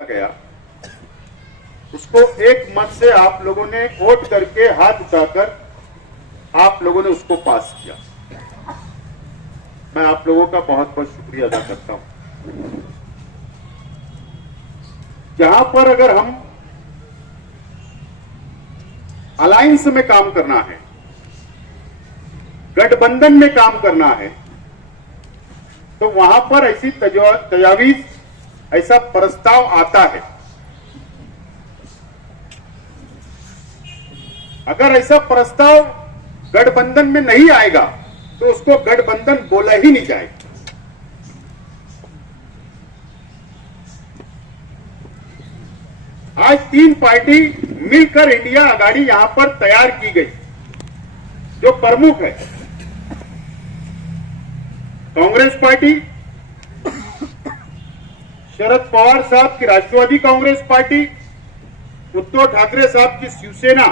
गया, उसको एक मत से आप लोगों ने वोट करके हाथ उठाकर आप लोगों ने उसको पास किया। मैं आप लोगों का बहुत बहुत शुक्रिया अदा करता हूं। जहां पर अगर हम अलायंस में काम करना है, गठबंधन में काम करना है, तो वहां पर ऐसी तजावीज, ऐसा प्रस्ताव आता है। अगर ऐसा प्रस्ताव गठबंधन में नहीं आएगा तो उसको गठबंधन बोला ही नहीं जाएगा। आज तीन पार्टी मिलकर इंडिया आघाड़ी यहां पर तैयार की गई। जो प्रमुख है कांग्रेस पार्टी, शरद पवार साहब की राष्ट्रवादी कांग्रेस पार्टी, उद्धव ठाकरे साहब की शिवसेना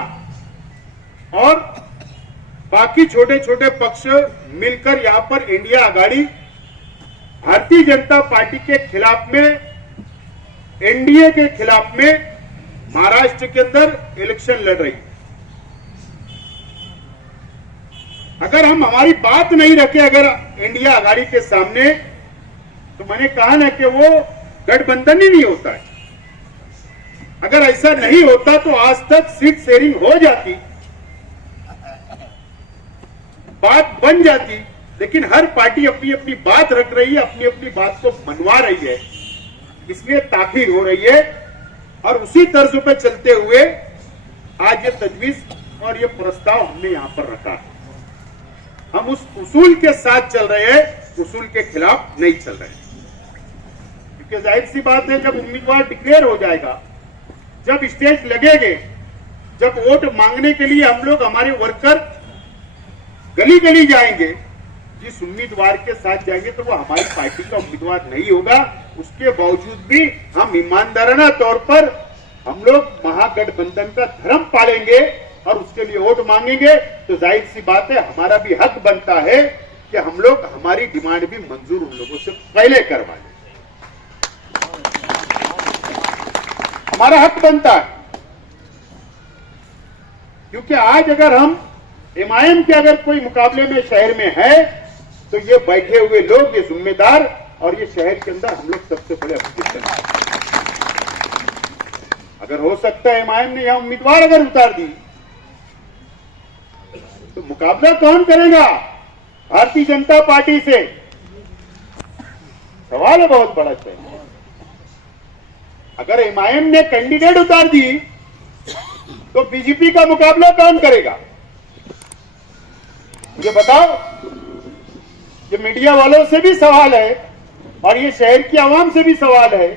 और बाकी छोटे छोटे पक्ष मिलकर यहां पर इंडिया आघाड़ी भारतीय जनता पार्टी के खिलाफ में, एनडीए के खिलाफ में महाराष्ट्र के अंदर इलेक्शन लड़ रही है। अगर हम हमारी बात नहीं रखे अगर इंडिया आघाड़ी के सामने, तो मैंने कहा ना कि वो गठबंधन ही नहीं होता है। अगर ऐसा नहीं होता तो आज तक सीट शेयरिंग हो जाती, बात बन जाती। लेकिन हर पार्टी अपनी अपनी बात रख रही है, अपनी अपनी बात को मनवा रही है, इसलिए ताखीर हो रही है। और उसी तर्ज पे चलते हुए आज ये तजवीज और ये प्रस्ताव हमने यहां पर रखा है। हम उस उसूल के साथ चल रहे हैं, उसूल के खिलाफ नहीं चल रहे हैं। क्योंकि जाहिर सी बात है, जब उम्मीदवार डिक्लेयर हो जाएगा, जब स्टेज लगेंगे, जब वोट मांगने के लिए हम लोग, हमारे वर्कर गली गली जाएंगे, जिस उम्मीदवार के साथ जाएंगे तो वो हमारी पार्टी का उम्मीदवार नहीं होगा। उसके बावजूद भी हम ईमानदाराना तौर पर हम लोग महागठबंधन का धर्म पालेंगे और उसके लिए वोट मांगेंगे। तो जाहिर सी बात है, हमारा भी हक बनता है कि हम लोग हमारी डिमांड भी मंजूर उन लोगों से पहले करवा लें। हमारा हक बनता है, क्योंकि आज अगर हम एमआईएम के अगर कोई मुकाबले में शहर में है, तो ये बैठे हुए लोग, ये जिम्मेदार, और ये शहर के अंदर हम लोग सबसे बड़े अफसर हैं। अगर हो सकता है एमआईएम ने यहां उम्मीदवार अगर उतार दी, तो मुकाबला कौन करेगा भारतीय जनता पार्टी से? सवाल है बहुत बड़ा चाहिए। अगर एमआईएम ने कैंडिडेट उतार दी, तो बीजेपी का मुकाबला कौन करेगा? मुझे बताओ। ये मीडिया वालों से भी सवाल है और ये शहर की आवाम से भी सवाल है।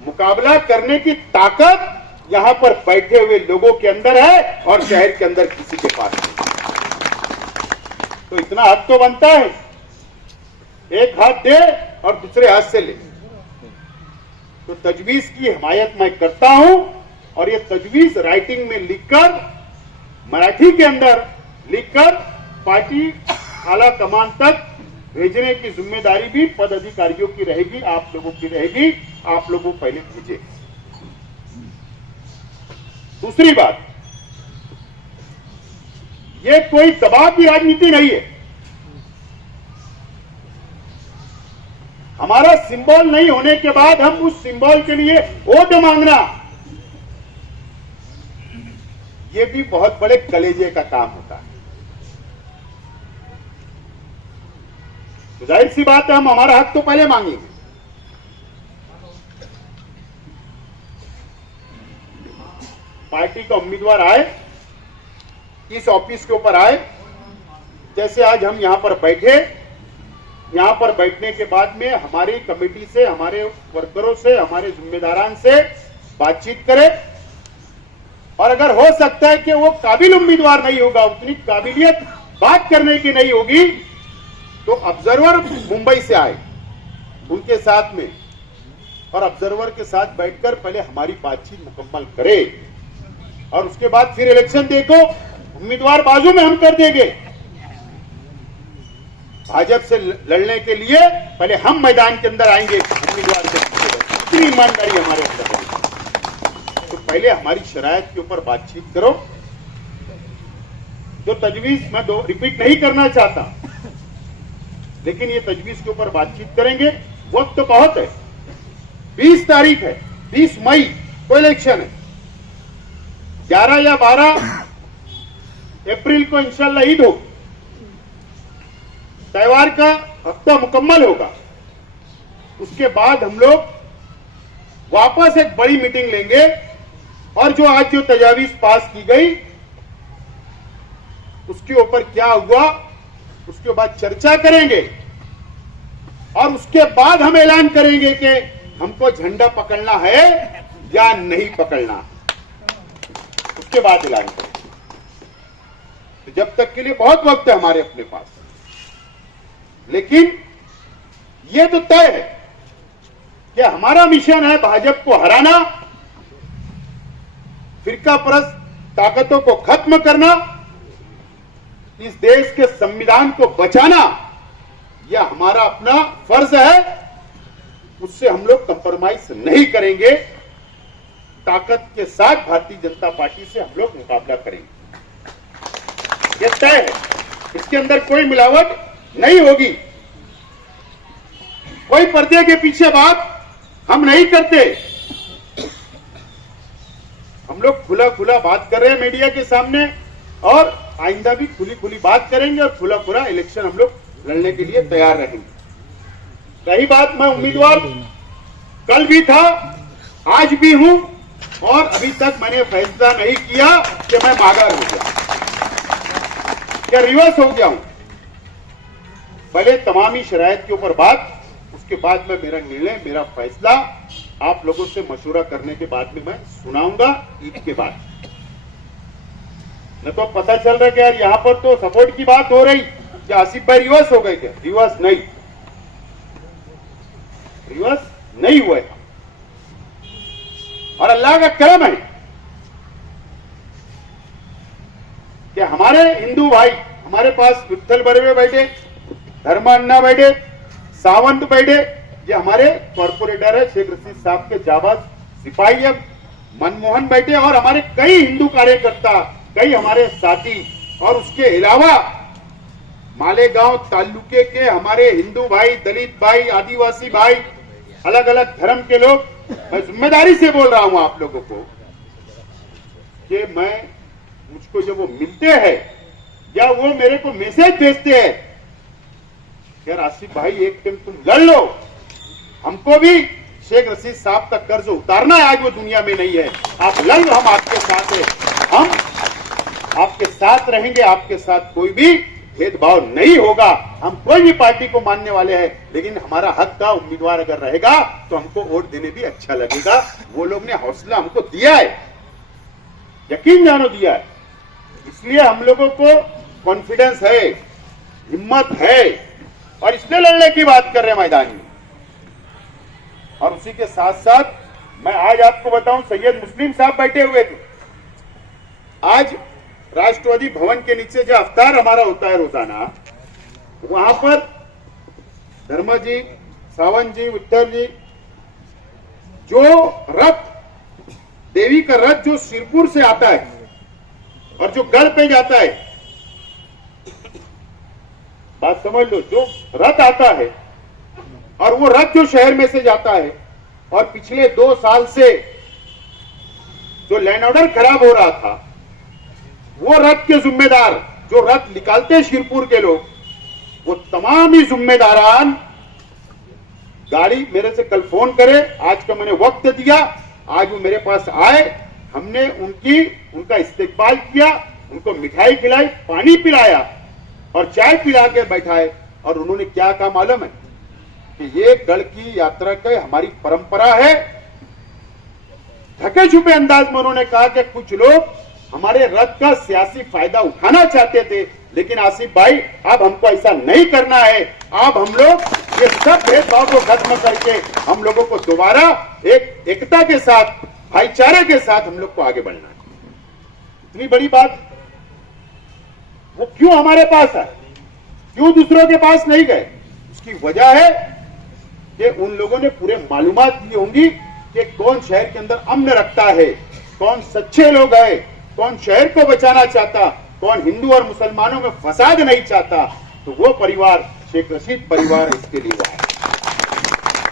मुकाबला करने की ताकत यहां पर बैठे हुए लोगों के अंदर है और शहर के अंदर किसी के पास नहीं। तो इतना हक तो बनता है, एक हाथ दे और दूसरे हाथ से ले। तो तजवीज की हिमायत मैं करता हूं और ये तजवीज राइटिंग में लिखकर, मराठी के अंदर लिखकर पार्टी आला कमान तक भेजने की जिम्मेदारी भी पदाधिकारियों की रहेगी, आप लोगों की रहेगी। आप लोगों को पहले भेजे। दूसरी बात, ये कोई दबाव की राजनीति नहीं है। हमारा सिंबल नहीं होने के बाद हम उस सिंबल के लिए वोट मांगना, ये भी बहुत बड़े कलेजे का काम होता है। तो जाहिर सी बात है, हम हमारा हक तो पहले मांगेंगे। पार्टी का उम्मीदवार आए, इस ऑफिस के ऊपर आए, जैसे आज हम यहां पर बैठे, यहां पर बैठने के बाद में हमारी कमेटी से, हमारे वर्करों से, हमारे जिम्मेदारान से बातचीत करें। और अगर हो सकता है कि वो काबिल उम्मीदवार नहीं होगा, उतनी काबिलियत बात करने की नहीं होगी, तो ऑब्जर्वर मुंबई से आए उनके साथ में, और ऑब्जर्वर के साथ बैठकर पहले हमारी बातचीत मुकम्मल करे और उसके बाद फिर इलेक्शन देखो। उम्मीदवार बाजू में हम कर देंगे। भाजपा से लड़ने के लिए पहले हम मैदान के अंदर आएंगे उम्मीदवार से। कितनी ईमानदारी हमारे अंदर है। तो पहले हमारी शरायत के ऊपर बातचीत करो। जो तजवीज मैं रिपीट नहीं करना चाहता, लेकिन ये तजवीज के ऊपर बातचीत करेंगे। वक्त तो बहुत है, 20 तारीख है, 20 मई को इलेक्शन है, 11 या 12 अप्रैल को इंशाल्लाह ईद होगी, त्योहार का हफ्ता मुकम्मल होगा। उसके बाद हम लोग वापस एक बड़ी मीटिंग लेंगे और जो आज जो तजावीज पास की गई उसके ऊपर क्या हुआ उसके बाद चर्चा करेंगे और उसके बाद हम ऐलान करेंगे कि हमको झंडा पकड़ना है या नहीं पकड़ना, उसके बाद ऐलान करेंगे। तो जब तक के लिए बहुत वक्त है हमारे अपने पास, लेकिन यह तो तय है कि हमारा मिशन है भाजपा को हराना, फिरका परस्त ताकतों को खत्म करना, इस देश के संविधान को बचाना। यह हमारा अपना फर्ज है, उससे हम लोग कंप्रोमाइज नहीं करेंगे। ताकत के साथ भारतीय जनता पार्टी से हम लोग मुकाबला करेंगे, यह तय है। इसके अंदर कोई मिलावट नहीं होगी, कोई पर्दे के पीछे बात हम नहीं करते। हम लोग खुला खुला बात कर रहे हैं मीडिया के सामने और आइंदा भी खुली खुली बात करेंगे और खुला खुला इलेक्शन हम लोग लड़ने के लिए तैयार रहेंगे। रही बात, मैं उम्मीदवार कल भी था, आज भी हूं और अभी तक मैंने फैसला नहीं किया कि मैं माघार हो गया या रिवर्स हो गया हूं। पहले तमामी शरायत के ऊपर बात, उसके बाद में मेरा निर्णय, मेरा फैसला आप लोगों से मशवरा करने के बाद में मैं सुनाऊंगा ईद के बाद। न तो पता चल रहा कि यार यहां पर तो सपोर्ट की बात हो रही, क्या आसिफ भाई रिवर्स हो गए? क्या रिवर्स नहीं, रिवर्स नहीं हुए। और अल्लाह का करम है कि हमारे हिंदू भाई, हमारे पास विठल बर्वे बैठे, धर्मा अन्ना बैठे, सावंत बैठे, ये हमारे कॉर्पोरेटर है, शेख रशीद साहब के जाबाज सिपाही है, मनमोहन बैठे और हमारे कई हिंदू कार्यकर्ता, कई हमारे साथी, और उसके अलावा मालेगांव तालुके के हमारे हिंदू भाई, दलित भाई, आदिवासी भाई, अलग अलग धर्म के लोग। मैं जिम्मेदारी से बोल रहा हूं आप लोगों को कि मुझको जब वो मिलते हैं या वो मेरे को मैसेज भेजते हैं, यार आसिफ भाई एक टाइम तुम लड़ लो, हमको भी शेख रशीद साहब का कर्ज उतारना है, आज वो दुनिया में नहीं है, आप लड़ लो, हम आपके साथ हैं, हम आपके साथ रहेंगे, आपके साथ कोई भी भेदभाव नहीं होगा। हम कोई भी पार्टी को मानने वाले हैं, लेकिन हमारा हक का उम्मीदवार अगर रहेगा तो हमको वोट देने भी अच्छा लगेगा। वो लोग ने हौसला हमको दिया है, यकीन जानो दिया है, इसलिए हम लोगों को कॉन्फिडेंस है, हिम्मत है और इसलिए लड़ने की बात कर रहे हैं मैदान में। और उसी के साथ साथ मैं आज आपको बताऊं, सैयद मुस्लिम साहब बैठे हुए थे आज राष्ट्रवादी भवन के नीचे, जो अफ्तार हमारा होता है रोजाना, वहां पर धर्मा जी, सावंत जी, विठल जी, जो रथ, देवी का रथ जो सिरपुर से आता है और जो गढ़ पे जाता है, बात समझ लो, जो रथ आता है और वो रथ जो शहर में से जाता है, और पिछले 2 साल से जो लैंड ऑर्डर खराब हो रहा था, वो रथ के जिम्मेदार, जो रथ निकालते शिरपुर के लोग, वो तमाम ही जिम्मेदारान गाड़ी मेरे से कल फोन करे, आज का मैंने वक्त दिया, आज वो मेरे पास आए, हमने उनका इस्तेकबाल किया, उनको मिठाई खिलाई, पानी पिलाया और चाय पिला के बैठाए। और उन्होंने क्या कहा मालूम है कि ये गढ़ की यात्रा का हमारी परंपरा है। थके छुपे अंदाज में उन्होंने कहा कि कुछ लोग हमारे रथ का सियासी फायदा उठाना चाहते थे, लेकिन आसिफ भाई अब हमको ऐसा नहीं करना है। अब हम लोग ये सब भेदभाव को खत्म करके हम लोगों को दोबारा एक एकता के साथ, भाईचारे के साथ हम लोग को आगे बढ़ना है। इतनी बड़ी बात वो क्यों हमारे पास है, क्यों दूसरों के पास नहीं गए? उसकी वजह है कि उन लोगों ने पूरे मालूमात दी होंगी कि कौन शहर के अंदर अमन रखता है, कौन सच्चे लोग हैं, कौन शहर को बचाना चाहता, कौन हिंदू और मुसलमानों में फसाद नहीं चाहता। तो वो परिवार शेख रशीद परिवार इसके लिए है।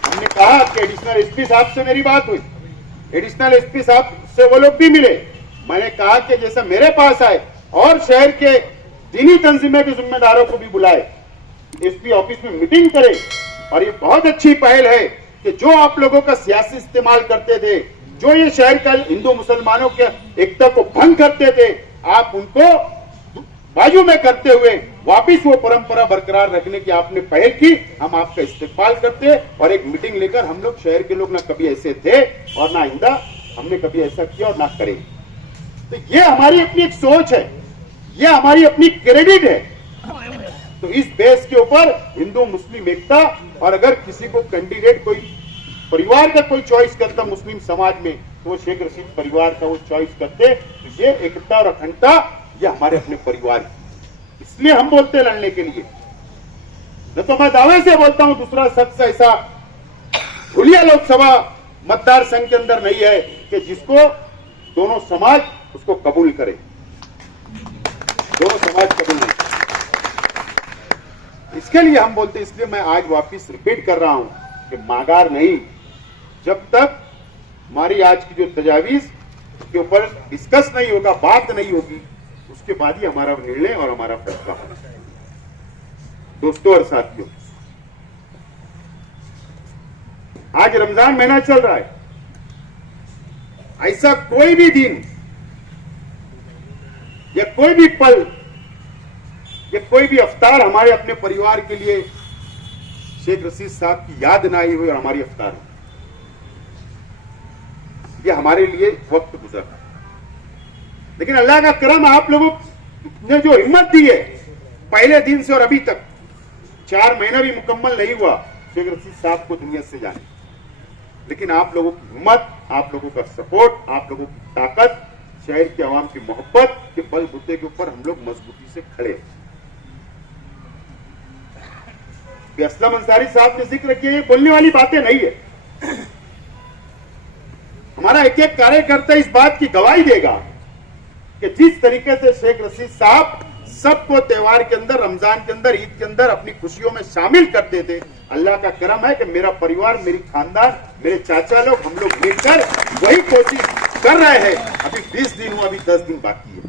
हमने कहा कि एडिशनल एसपी साहब से मेरी बात हुई, एडिशनल एसपी साहब से वो लोग भी मिले। मैंने कहा कि जैसा मेरे पास आए और शहर के दीनी तंजीमें के जिम्मेदारों को भी बुलाए, एसपी ऑफिस में मीटिंग करे। और ये बहुत अच्छी पहल है कि जो आप लोगों का सियासी इस्तेमाल करते थे, जो ये शहर का हिंदू मुसलमानों के एकता को भंग करते थे, आप उनको बाजू में करते हुए वापिस वो परंपरा बरकरार रखने की आपने पहल की। हम आपका इस्तेमाल करते और एक मीटिंग लेकर हम लोग शहर के लोग ना कभी ऐसे थे और ना आइंदा हमने कभी ऐसा किया और ना करेंगे। तो ये हमारी अपनी एक सोच है, ये हमारी अपनी क्रेडिट है। तो इस बेस के ऊपर हिंदू मुस्लिम एकता, और अगर किसी को कैंडिडेट कोई परिवार का कोई चॉइस करता मुस्लिम समाज में, तो वो शेख रशीद परिवार का वो चॉइस करते। तो ये एकता और अखंडता ये हमारे अपने परिवार की, इसलिए हम बोलते हैं लड़ने के लिए। न तो मैं दावे से बोलता हूं दूसरा शख्स ऐसा धुलिया लोकसभा मतदार संघ के अंदर नहीं है कि जिसको दोनों समाज उसको कबूल करे, दोनों समाज कबूल नहीं। इसके लिए हम बोलते हैं, इसलिए मैं आज वापिस रिपीट कर रहा हूं कि मागार नहीं, जब तक हमारी आज की जो तजावीज के ऊपर डिस्कस नहीं होगा, बात नहीं होगी, उसके बाद ही हमारा निर्णय और हमारा फैसला होना। दोस्तों और साथियों, आज रमजान महीना चल रहा है। ऐसा कोई भी दिन या कोई भी पल या कोई भी अफ्तार हमारे अपने परिवार के लिए शेख रशीद साहब की याद ना आई हुई और हमारी अफ्तार है, ये हमारे लिए वक्त गुजरा। लेकिन अल्लाह का करम, आप लोगों ने जो हिम्मत दी है पहले दिन से और अभी तक 4 महीना भी मुकम्मल नहीं हुआ शेख रशीद साहब को दुनिया से जाने, लेकिन आप लोगों की हिम्मत, आप लोगों का सपोर्ट, आप लोगों की ताकत, शहर की आवाम की मोहब्बत के बलबूते के ऊपर हम लोग मजबूती से खड़े हैं। असलम अंसारी साहब ने जिक्र किया, ये बोलने वाली बातें नहीं है। हमारा एक एक कार्यकर्ता इस बात की गवाही देगा कि जिस तरीके से शेख रशीद साहब सबको त्योहार के अंदर, रमजान के अंदर, ईद के अंदर अपनी खुशियों में शामिल करते थे, अल्लाह का करम है कि मेरा परिवार, मेरी खानदान, मेरे चाचा लोग, हम लोग मिलकर वही कोशिश कर रहे हैं। अभी 20 दिन हुआ, अभी 10 दिन बाकी है,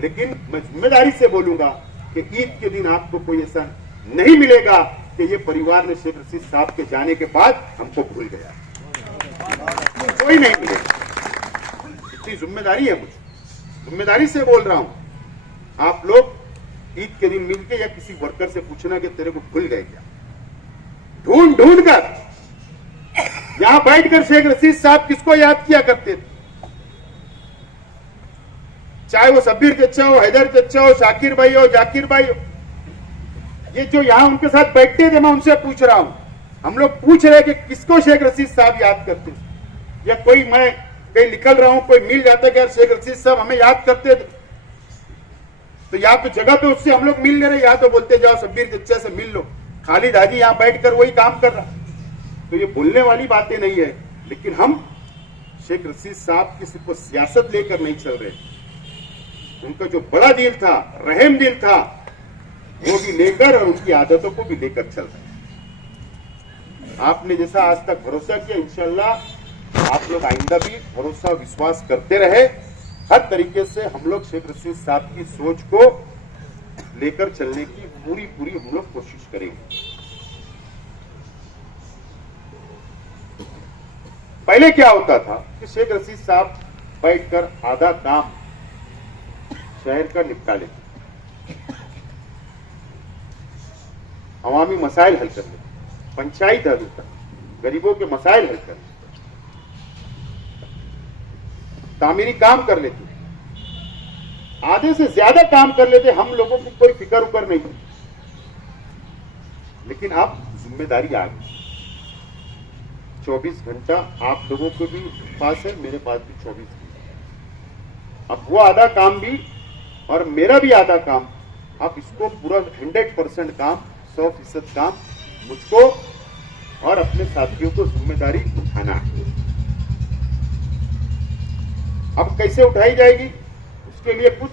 लेकिन मैं जिम्मेदारी से बोलूंगा कि ईद के दिन आपको कोई ऐसा नहीं मिलेगा कि ये परिवार ने शेख रशीद साहब के जाने के बाद हमको भूल गया, कोई नहीं मिलेगा। इतनी जिम्मेदारी है मुझे, जिम्मेदारी से बोल रहा हूं। आप लोग ईद के दिन मिलके या किसी वर्कर से पूछना कि तेरे को भूल गए क्या, ढूंढ ढूंढ कर यहां बैठकर शेख रशीद साहब किसको याद किया करते थे, चाहे वो शब्बीर चच्चा हो, हैदर चच्चा हो, शाकिर भाई हो, जाकिर भाई हो, ये जो यहां उनके साथ बैठते थे, मैं उनसे पूछ रहा हूं, हम लोग पूछ रहे कि किसको शेख रशीद साहब याद करते थे। या कोई, मैं कहीं निकल रहा हूं, कोई मिल जाता कि यार शेख रशीद साहब हमें याद करते थे, तो या तो जगह पे उससे हम लोग मिल ले रहे, या तो बोलते जाओ शब्बीर चच्चा से मिल लो, खालिद हाजी यहां बैठकर वही काम कर रहा। तो ये बोलने वाली बातें नहीं है, लेकिन हम शेख रशीद साहब की सिर्फ सियासत लेकर नहीं चल रहे, उनका जो बड़ा दिल था, रहम दिल था, वो भी लेकर और उनकी आदतों को भी लेकर चल रहे हैं। आपने जैसा आज तक भरोसा किया, इंशाल्लाह आप लोग आइंदा भी भरोसा विश्वास करते रहे। हर तरीके से हम लोग शेख रशीद साहब की सोच को लेकर चलने की पूरी हम लोग कोशिश करेंगे। पहले क्या होता था कि शेख रशीद साहब बैठकर आधा काम शहर का निपटा लेते, अवामी मसाइल हल कर लेते, पंचायत हल होता, गरीबों के मसाइल हल कर, तामीरी काम कर लेते, आधे से ज्यादा काम कर लेते, हम लोगों की कोई फिक्र उकर नहीं थी। लेकिन अब जिम्मेदारी आ गई, 24 घंटा आप लोगों के भी पास है, मेरे पास भी 24 घंटा। अब वो आधा काम भी और मेरा भी आधा काम, अब इसको पूरा 100% काम, 100% काम मुझको और अपने साथियों को जिम्मेदारी उठाना है। अब कैसे उठाई जाएगी, उसके लिए कुछ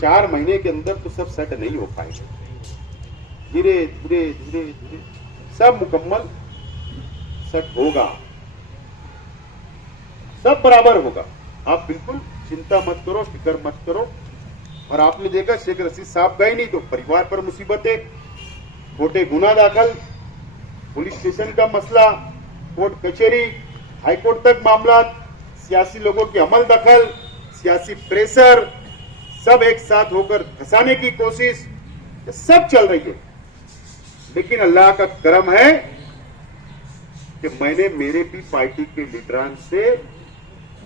4 महीने के अंदर तो सब सेट नहीं हो पाएगा। धीरे धीरे धीरे धीरे सब मुकम्मल सेट होगा, सब बराबर होगा। आप बिल्कुल चिंता मत करो, फिक्र मत करो। और आपने देखा शेख रशीद साहब गए नहीं तो परिवार पर मुसीबतें, छोटे गुना दाखिल, पुलिस स्टेशन का मसला, कोर्ट कचहरी, हाईकोर्ट तक मामला, सियासी लोगों की अमल दखल, सियासी प्रेशर, सब एक साथ होकर फंसाने की कोशिश, सब चल रही है। लेकिन अल्लाह का करम है कि मैंने मेरे भी पार्टी के लीडरान से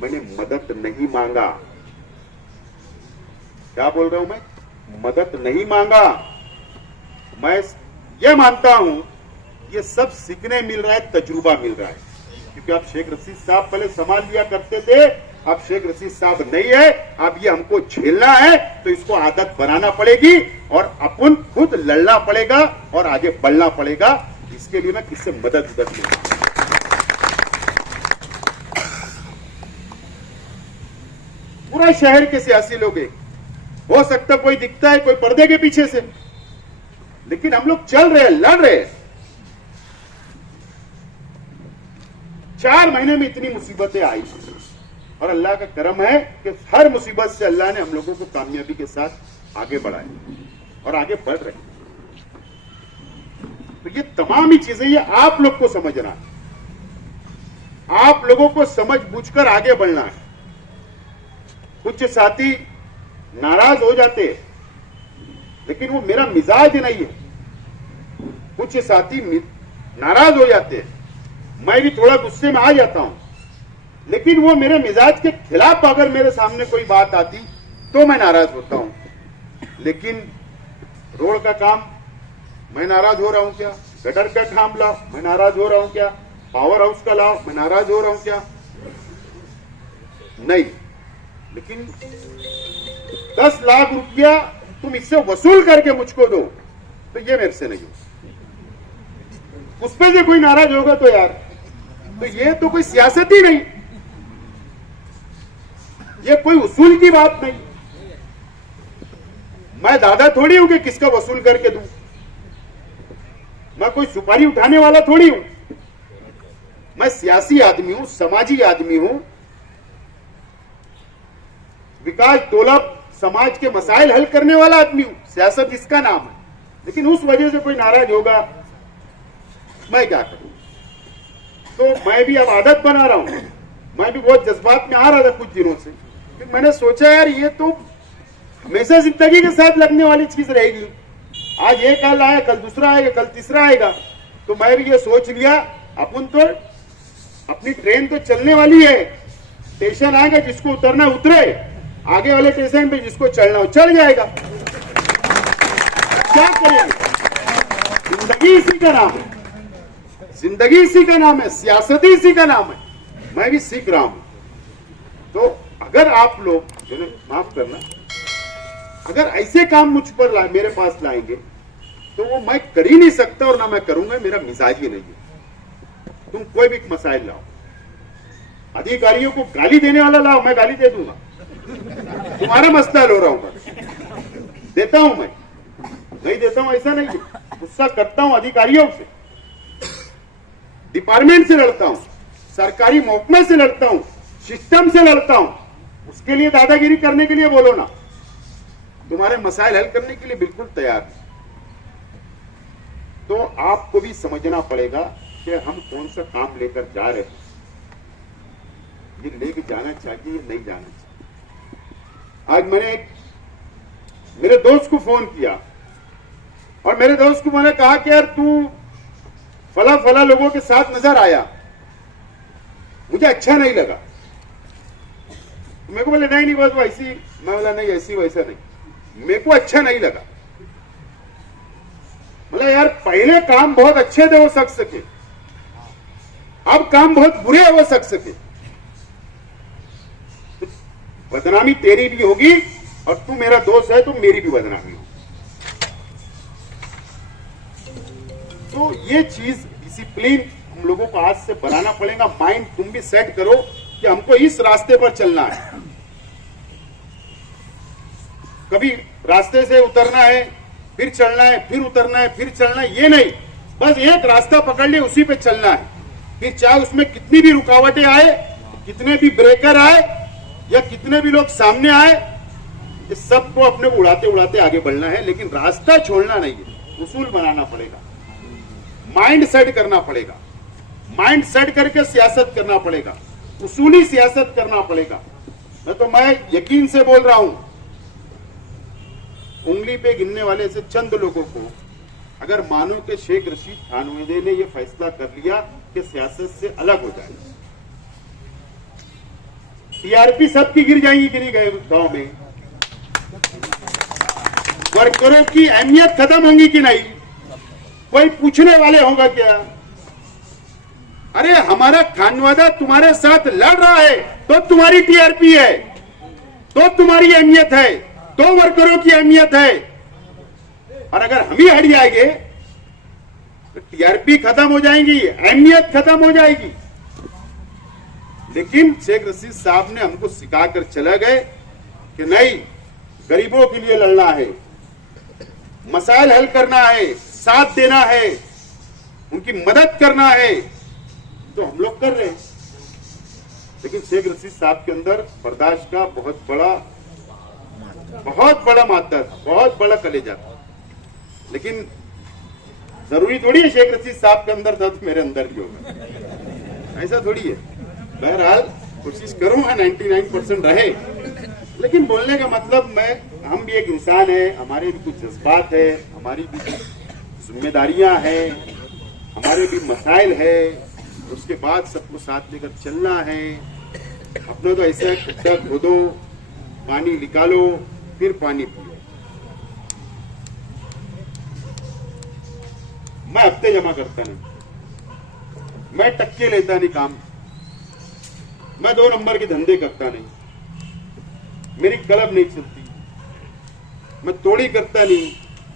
मैंने मदद नहीं मांगा। क्या बोल रहा हूं मैं? मदद नहीं मांगा। मैं ये मानता हूं ये सब सीखने मिल रहा है, तजुर्बा मिल रहा है। क्योंकि आप शेख रशीद साहब पहले संभाल लिया करते थे, अब शेख रशीद साहब नहीं है, अब ये हमको झेलना है, तो इसको आदत बनाना पड़ेगी और अपन खुद लड़ना पड़ेगा और आगे बढ़ना पड़ेगा। इसके लिए मैं किससे मदद नहीं। पूरा शहर के सियासी लोग एक हो सकता, कोई दिखता है कोई पर्दे के पीछे से, लेकिन हम लोग चल रहे हैं, लड़ रहे हैं। 4 महीने में इतनी मुसीबतें आई और अल्लाह का करम है कि हर मुसीबत से अल्लाह ने हम लोगों को कामयाबी के साथ आगे बढ़ाया और आगे बढ़ रहे हैं। तो ये तमाम ही चीजें ये आप लोग को समझना है, आप लोगों को समझ बूझकर आगे बढ़ना है। कुछ साथी नाराज हो जाते हैं, लेकिन वो मेरा मिजाज नहीं है। कुछ साथी नाराज हो जाते हैं, मैं भी थोड़ा गुस्से में आ जाता हूं, लेकिन वो मेरे मिजाज के खिलाफ अगर मेरे सामने कोई बात आती तो मैं नाराज होता हूं। लेकिन रोड का काम मैं नाराज हो रहा हूं क्या? गटर का काम लाओ मैं नाराज हो रहा हूं क्या? पावर हाउस का लाओ मैं नाराज हो रहा हूं क्या? नहीं। लेकिन 10 लाख रुपया तुम इससे वसूल करके मुझको दो तो ये मेरे से नहीं हो। उस पे से कोई नाराज होगा तो यार, तो ये तो कोई सियासत ही नहीं, ये कोई उसूल की बात नहीं। मैं दादा थोड़ी हूं कि किसका वसूल करके दूं, मैं कोई सुपारी उठाने वाला थोड़ी हूं। मैं सियासी आदमी हूं, समाजी आदमी हूं, विकास डोलप समाज के मसाइल हल करने वाला आदमी हूं। सियासत इसका नाम है। लेकिन उस वजह से कोई नाराज होगा, मैं क्या करूं? तो मैं भी अब आदत बना रहा हूं। मैं भी बहुत जज्बात में आ रहा था कुछ दिनों से, फिर मैंने सोचा यार ये तो हमेशा जिंदगी के साथ लगने वाली चीज रहेगी। आज ये कल आया, कल दूसरा आएगा, कल तीसरा आएगा। तो मैं भी ये सोच लिया अपन तो अपनी ट्रेन तो चलने वाली है, स्टेशन आएगा, जिसको उतरना उतरे, आगे वाले स्टेशन पे जिसको चलना हो चल जाएगा। क्या करेंगे? जिंदगी इसी का नाम है, जिंदगी इसी का नाम है, सियासत ही इसी का नाम है। मैं भी सीख रहा हूं। तो अगर आप लोग माफ करना, अगर ऐसे काम मुझ पर मेरे पास लाएंगे तो वो मैं कर ही नहीं सकता और ना मैं करूंगा, मेरा मिजाज ही नहीं है। तुम कोई भी मसाइल लाओ, अधिकारियों को गाली देने वाला लाओ, मैं गाली दे दूंगा। तुम्हारा मसला लो रहा हूं मैं, देता हूं मैं, नहीं देता हूं ऐसा नहीं है। गुस्सा करता हूं अधिकारियों से, डिपार्टमेंट से लड़ता हूं, सरकारी महकमे से लड़ता हूं, सिस्टम से लड़ता हूं। उसके लिए दादागिरी करने के लिए बोलो ना, तुम्हारे मसाइल हल करने के लिए बिल्कुल तैयार है। तो आपको भी समझना पड़ेगा कि हम कौन सा काम लेकर जा रहे हैं, ये लेके जाना चाहिए या नहीं जाना चाहिए। आज मैंने मेरे दोस्त को फोन किया और मेरे दोस्त को मैंने कहा कि यार तू फला फला लोगों के साथ नजर आया, मुझे अच्छा नहीं लगा। मेरे को बोले नहीं बस वैसी, मैं बोला नहीं ऐसी वैसा नहीं, मेरे को अच्छा नहीं लगा। बोला यार पहले काम बहुत अच्छे थे हो शख्स के, अब काम बहुत बुरे हो शख्स के, तो बदनामी तेरी भी होगी और तू मेरा दोस्त है तो मेरी भी बदनामी होगी। तो ये चीज डिसिप्लिन हम लोगों को आज से बनाना पड़ेगा। माइंड तुम भी सेट करो कि हमको इस रास्ते पर चलना है, कभी रास्ते से उतरना है फिर चलना है, फिर उतरना है फिर चलना है, ये नहीं, बस एक रास्ता पकड़ लिया उसी पे चलना है। फिर चाहे उसमें कितनी भी रुकावटें आए, कितने भी ब्रेकर आए या कितने भी लोग सामने आए, इस सबको अपने उड़ाते उड़ाते आगे बढ़ना है, लेकिन रास्ता छोड़ना नहीं है। उसूल बनाना पड़ेगा, माइंड सेट करना पड़ेगा, माइंड सेट करके सियासत करना पड़ेगा, उसूली सियासत करना पड़ेगा। मैं यकीन से बोल रहा हूं, उंगली पे गिनने वाले से चंद लोगों को अगर मानो कि शेख रशीद खानवेदे ने यह फैसला कर लिया कि सियासत से अलग हो जाए, टीआरपी सबकी गिर जाएंगी, गिरी गए गांव में, वर्करों की अहमियत खत्म होगी कि नहीं, कोई पूछने वाले होगा क्या? अरे हमारा खानवादा तुम्हारे साथ लड़ रहा है तो तुम्हारी टीआरपी है, तो तुम्हारी अहमियत है, तो वर्करों की अहमियत है। और अगर हम ही हट जाएंगे तो टीआरपी खत्म हो जाएंगी, अहमियत खत्म हो जाएगी। लेकिन शेख रशीद साहब ने हमको सिखाकर चला गए कि नहीं, गरीबों के लिए लड़ना है, मसाइल हल करना है, साथ देना है, उनकी मदद करना है, तो हम लोग कर रहे हैं। लेकिन शेख रशीद साहब के अंदर बर्दाश्त का बहुत बड़ा मात्रा था, बहुत बड़ा कलेजा था। लेकिन जरूरी थोड़ी है शेख रशीद साहब के अंदर था तो मेरे अंदर भी होगा, ऐसा थोड़ी है। बहरहाल कोशिश करूंगा 99% रहे, लेकिन बोलने का मतलब हम भी एक इंसान है, हमारे भी कुछ जज्बात है, हमारी भी जिम्मेदारियां हैं, हमारे भी मसाइल है, उसके बाद सबको साथ लेकर चलना है। अपना तो ऐसा खड्डा खोदो, पानी निकालो, फिर पानी पियो। मैं हफ्ते जमा करता नहीं, मैं टक्के लेता नहीं काम, मैं 2 नंबर के धंधे करता नहीं, मेरी कलम नहीं चलती, मैं तोड़ी करता नहीं,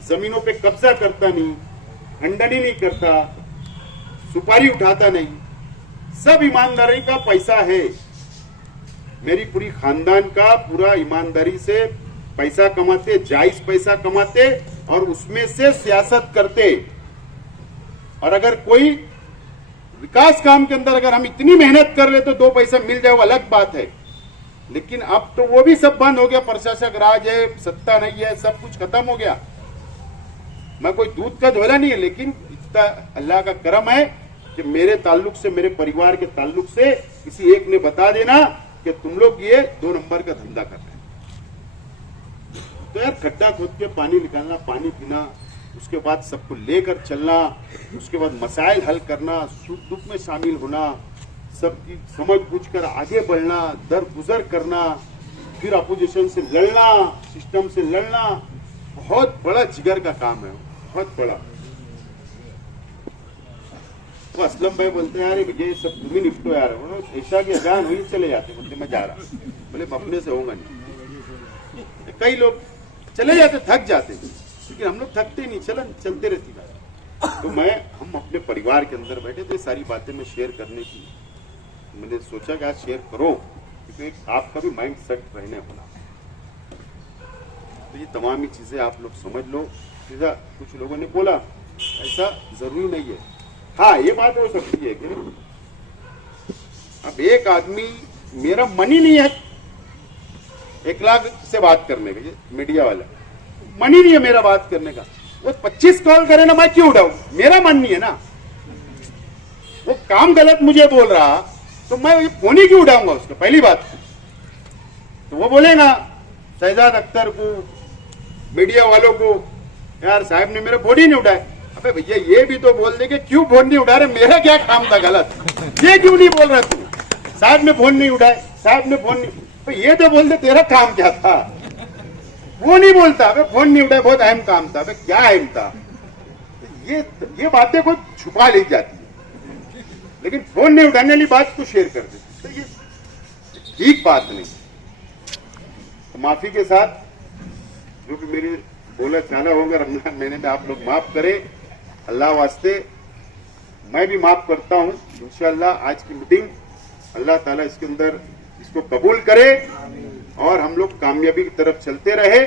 जमीनों पे कब्जा करता नहीं, खंडनी नहीं करता, सुपारी उठाता नहीं, सब ईमानदारी का पैसा है। मेरी पूरी खानदान का पूरा ईमानदारी से पैसा कमाते, जायज पैसा कमाते और उसमें से सियासत करते। और अगर कोई विकास काम के अंदर अगर हम इतनी मेहनत कर ले तो 2 पैसा मिल जाए, वो अलग बात है। लेकिन अब तो वो भी सब बंद हो गया, प्रशासक राज है, सत्ता नहीं है, सब कुछ खत्म हो गया। मैं कोई दूध का झोला नहीं है, लेकिन इतना अल्लाह का करम है कि मेरे ताल्लुक से, मेरे परिवार के ताल्लुक से किसी एक ने बता देना कि तुम लोग ये 2 नंबर का धंधा कर रहे हैं, तो यार खड्डा खोद के पानी निकालना, पानी पीना, उसके बाद सबको लेकर चलना, उसके बाद मसाइल हल करना, सुख दुख में शामिल होना, सबकी समझ बूझ कर आगे बढ़ना, दर गुजर करना, फिर अपोजिशन से लड़ना, सिस्टम से लड़ना, बहुत बड़ा जिगर का काम है, बहुत बड़ा। तो असलम भाई बोलते हैं यार ये सब तुम ही निपटो यार, ऐसा कि अजान हुई चले जाते, बोलते मैं जा रहा, बोले अपने से होगा नहीं। कई लोग चले जाते, थक जाते, लेकिन हम लोग थकते नहीं, चलते रहती बात। तो हम अपने परिवार के अंदर बैठे थे, सारी बातें मैं शेयर करने की मैंने सोचा कि आज शेयर करो, क्योंकि आपका भी माइंड सेट रहने वाला। तो ये तमाम ही चीजें आप लोग समझ लो। सीधा कुछ लोगों ने बोला ऐसा जरूरी नहीं है, हाँ ये बात हो सकती है कि अब एक आदमी, मेरा मन ही नहीं है 1 लाख से बात करने का, मीडिया वाला मन ही नहीं है मेरा बात करने का, वो 25 कॉल करे ना, मैं क्यों उठाऊं, मेरा मन नहीं है ना। वो काम गलत मुझे बोल रहा तो मैं ये फोन ही क्यों उठाऊंगा उसका, पहली बात। तो वो बोलेगा शहजाद अख्तर को, मीडिया वालों को, यार साहब ने मेरा फोन ही नहीं उठाया। अबे भैया ये भी तो बोल दे कि क्यों फोन नहीं उठा रहे, मेरा क्या काम था गलत, ये क्यों नहीं बोल रहा तू, साहब ने फोन नहीं उठाया, साहब ने फोन नहीं, तो ये तो बोल दे तेरा काम क्या था। वो नहीं बोलता, अबे फोन नहीं उठाया, बहुत अहम काम था, अबे क्या अहम था। ये बातें को छुपा ली जाती है, लेकिन फोन नहीं उठाने वाली बात को शेयर कर देते, तो ये ठीक बात नहीं। तो माफी के साथ जो भी मेरे बोला चाला होगा रमजान महीने में, आप लोग माफ करें, अल्लाह वास्ते मैं भी माफ करता हूं। इंशाअल्लाह आज की मीटिंग अल्लाह ताला इसके अंदर इसको कबूल करे और हम लोग कामयाबी की तरफ चलते रहे।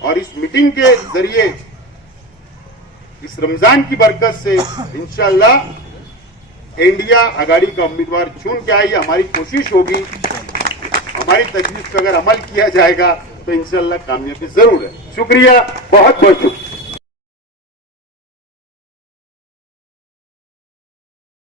और इस मीटिंग के जरिए इस रमजान की बरकत से इंशाअल्लाह इंडिया आघाड़ी का उम्मीदवार चुन के आई। हमारी कोशिश होगी, हमारी तजवीज पर अगर अमल किया जाएगा तो इंशाअल्लाह कामयाबी जरूर है। शुक्रिया, बहुत बहुत शुक्रिया।